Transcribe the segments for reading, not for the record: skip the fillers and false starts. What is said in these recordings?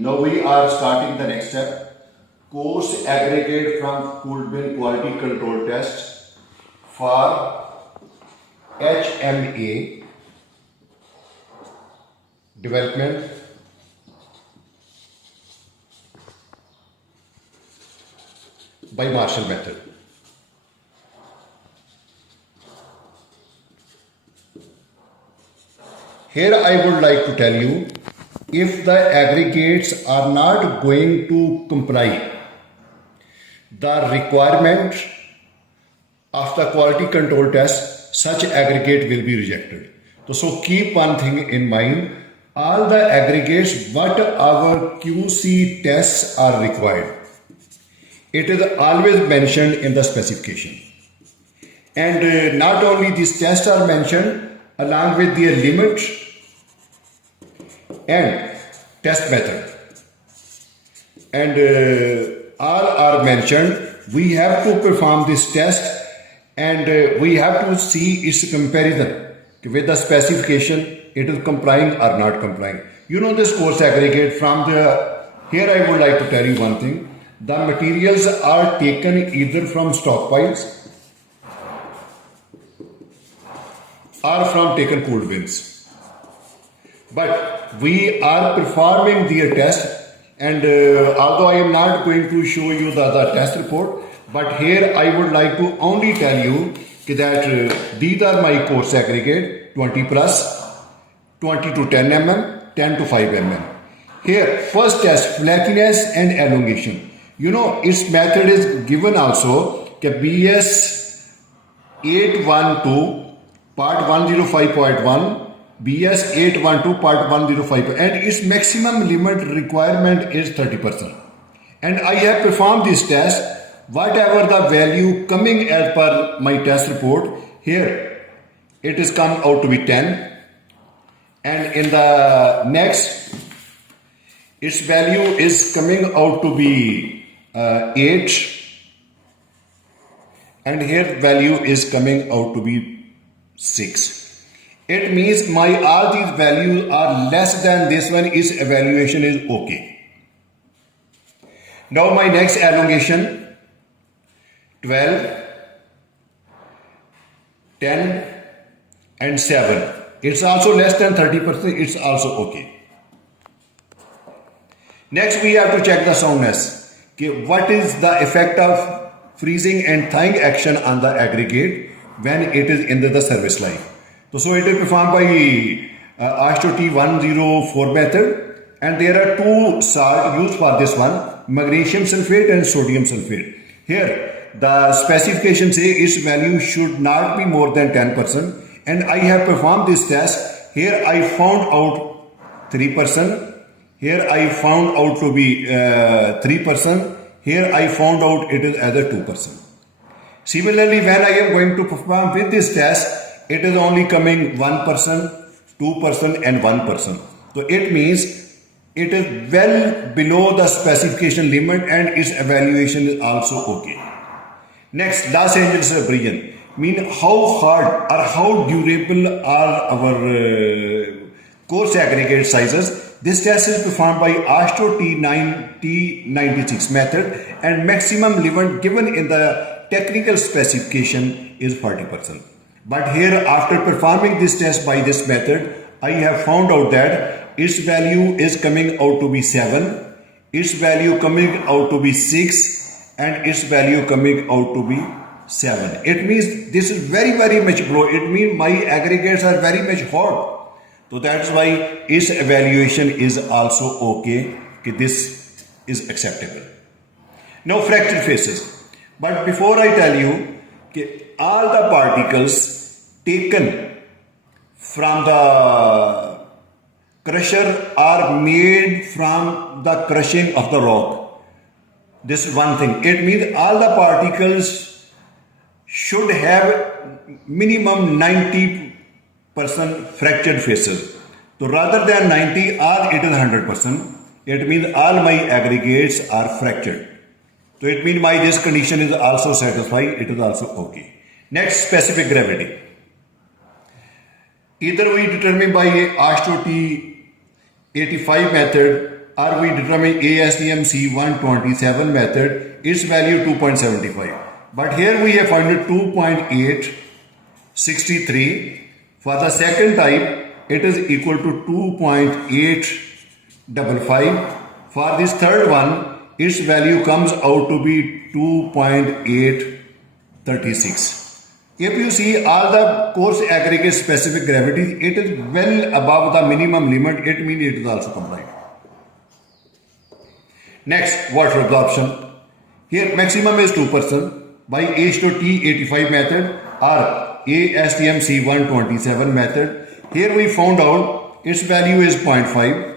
Now we are starting the next step. Coarse aggregate from cooled bin quality control test for HMA development by Marshall method. Here I would like to tell you, if the aggregates are not going to comply the requirement of the quality control test, such aggregate will be rejected. So keep one thing in mind, all the aggregates what our QC tests are required, it is always mentioned in the specification. And not only these tests are mentioned, along with their limit and test method, and all are mentioned. We have to perform this test, and we have to see its comparison with the specification, it is complying or not complying. You know this coarse aggregate from the, here I would like to tell you one thing, the materials are taken either from stockpiles or from taken cooled bins. But we are performing their test, and although I am not going to show you the test report, but here I would like to only tell you that these are my coarse aggregate 20 plus, 20 to 10 mm, 10 to 5 mm. Here first test flakiness and elongation. You know its method is given also, BS 812 part 105.1, BS 812 part 105, and its maximum limit requirement is 30%. And I have performed this test, whatever the value coming as per my test report, here it is come out to be 10, and in the next its value is coming out to be 8, and here value is coming out to be 6. It means my all these values are less than this one, its evaluation is okay. Now my next elongation 12, 10 and 7. It's also less than 30%, it's also okay. Next we have to check the soundness. Okay, what is the effect of freezing and thawing action on the aggregate when it is in the service life? So it is performed by T 104 method, and there are two salts used for this one, magnesium sulfate and sodium sulfate. Here the specification say its value should not be more than 10%, and I have performed this test. Here I found out 3%, here I found out to be 3%, here I found out it is other 2%. Similarly, when I am going to perform with this test, it is only coming 1%, 2% and 1%. So it means it is well below the specification limit, and its evaluation is also okay. Next, Los Angeles abrasion. Mean how hard or how durable are our coarse aggregate sizes. This test is performed by T96 method, and maximum limit given in the technical specification is 40%. But here, after performing this test by this method, I have found out that its value is coming out to be 7, its value coming out to be 6, and its value coming out to be 7. It means this is very much below. It means my aggregates are very much hot. So that's why its evaluation is also okay. This is acceptable. Now fractured faces. But before I tell you, all the particles taken from the crusher are made from the crushing of the rock. This is one thing. It means all the particles should have minimum 90% fractured faces. So rather than 90 or it is 100%, it means all my aggregates are fractured. So it means my this condition is also satisfied, it is also okay. Next, specific gravity. Either we determine by T 85 method or we determine ASTM C127 method, its value 2.75. But here we have found it 2.863. For the second type, it is equal to 2.855. For this third one, its value comes out to be 2.836. If you see all the coarse aggregate specific gravities, it is well above the minimum limit. It means it is also compliant. Next, water absorption. Here maximum is 2% by H to T85 method or ASTM C127 method. Here we found out its value is 0.5.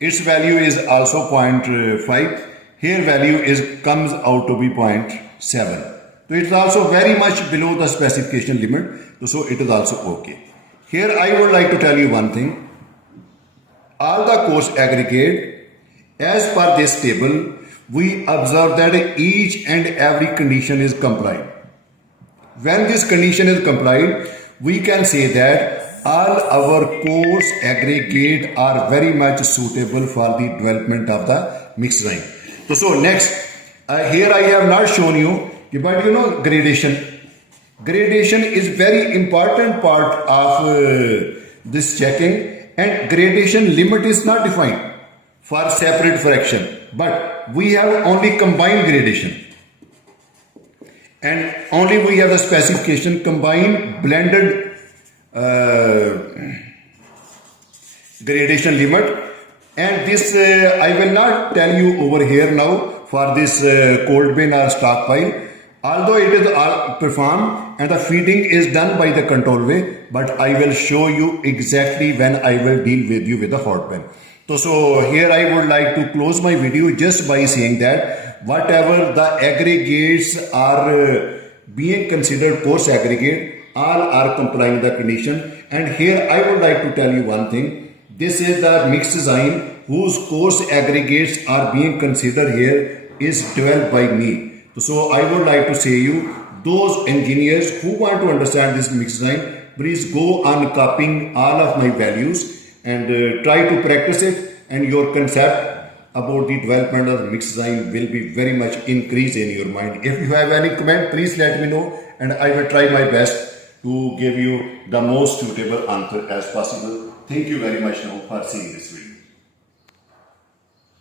Its value is also 0.5. Here value comes out to be 0.7. So it is also very much below the specification limit. So it is also okay. Here I would like to tell you one thing. All the coarse aggregate, as per this table, we observe that each and every condition is complied. When this condition is complied, we can say that all our coarse aggregate are very much suitable for the development of the mixed design. So next, here I have not shown you, but you know gradation. Gradation is very important part of this checking, and gradation limit is not defined for separate fraction, but we have only combined gradation. And only we have the specification combined blended gradation limit, and this I will not tell you over here now for this cold bin or stockpile, although it is all performed and the feeding is done by the control way, but I will show you exactly when I will deal with you with the hot bin. So here I would like to close my video just by saying that whatever the aggregates are being considered coarse aggregate, all are complying with the condition. And here I would like to tell you one thing. This is the mixed design whose coarse aggregates are being considered here is developed by me. So I would like to say you, those engineers who want to understand this mixed design, please go on copying all of my values and try to practice it, and your concept about the development of mixed design will be very much increased in your mind. If you have any comment, please let me know, and I will try my best to give you the most suitable answer as possible. Thank you very much now for seeing this video.